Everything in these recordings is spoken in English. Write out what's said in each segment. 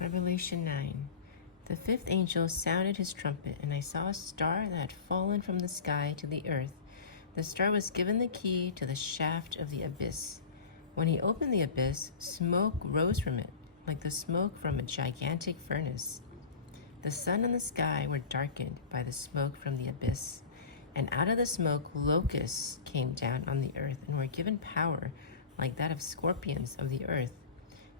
Revelation 9. The fifth angel sounded his trumpet, and I saw a star that had fallen from the sky to the earth. The star was given the key to the shaft of the abyss. When he opened the abyss, smoke rose from it, like the smoke from a gigantic furnace. The sun and the sky were darkened by the smoke from the abyss. And out of the smoke, locusts came down on the earth and were given power like that of scorpions of the earth.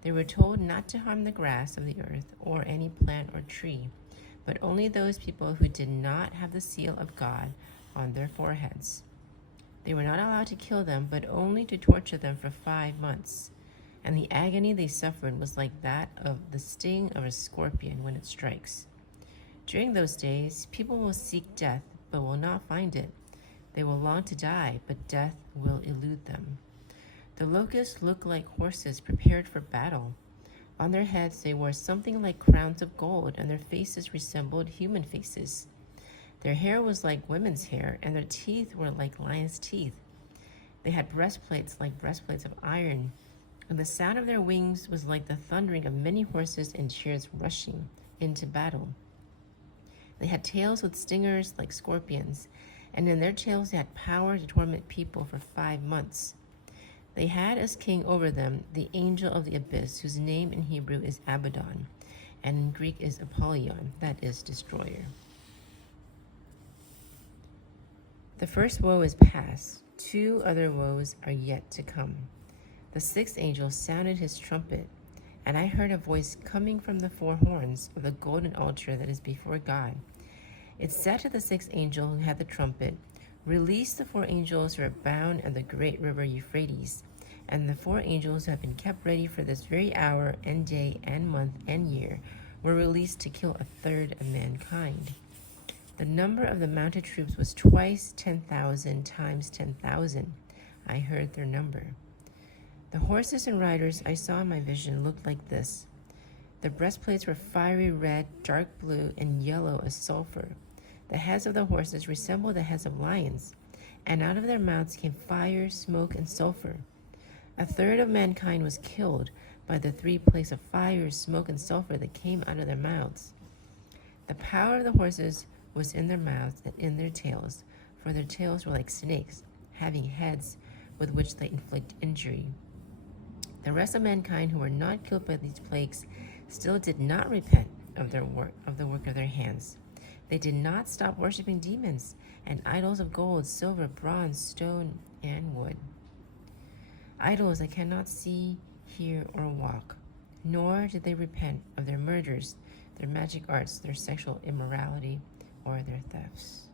They were told not to harm the grass of the earth or any plant or tree, but only those people who did not have the seal of God on their foreheads. They were not allowed to kill them, but only to torture them for 5 months. And the agony they suffered was like that of the sting of a scorpion when it strikes. During those days, people will seek death, but will not find it. They will long to die, but death will elude them. The locusts looked like horses prepared for battle. On their heads they wore something like crowns of gold, and their faces resembled human faces. Their hair was like women's hair, and their teeth were like lions' teeth. They had breastplates like breastplates of iron, and the sound of their wings was like the thundering of many horses and chariots rushing into battle. They had tails with stingers like scorpions, and in their tails they had power to torment people for 5 months. They had as king over them the angel of the abyss, whose name in Hebrew is Abaddon, and in Greek is Apollyon, that is, destroyer. The first woe is past. 2 other woes are yet to come. The sixth angel sounded his trumpet, and I heard a voice coming from the 4 horns of the golden altar that is before God. It said to the sixth angel who had the trumpet, "Release the 4 angels who are bound in the great river Euphrates, and the 4 angels who have been kept ready for this very hour and day and month and year were released to kill 1/3 of mankind." The number of the mounted troops was twice 10,000 times 10,000. I heard their number. The horses and riders I saw in my vision looked like this. The breastplates were fiery red, dark blue, and yellow as sulfur. The heads of the horses resembled the heads of lions, and out of their mouths came fire, smoke, and sulfur. 1/3 of mankind was killed by the 3 plagues of fire, smoke, and sulfur that came out of their mouths. The power of the horses was in their mouths and in their tails, for their tails were like snakes, having heads with which they inflict injury. The rest of mankind who were not killed by these plagues still did not repent of the work of their hands. They did not stop worshiping demons and idols of gold, silver, bronze, stone, and wood. Idols that cannot see, hear, or walk. Nor did they repent of their murders, their magic arts, their sexual immorality, or their thefts.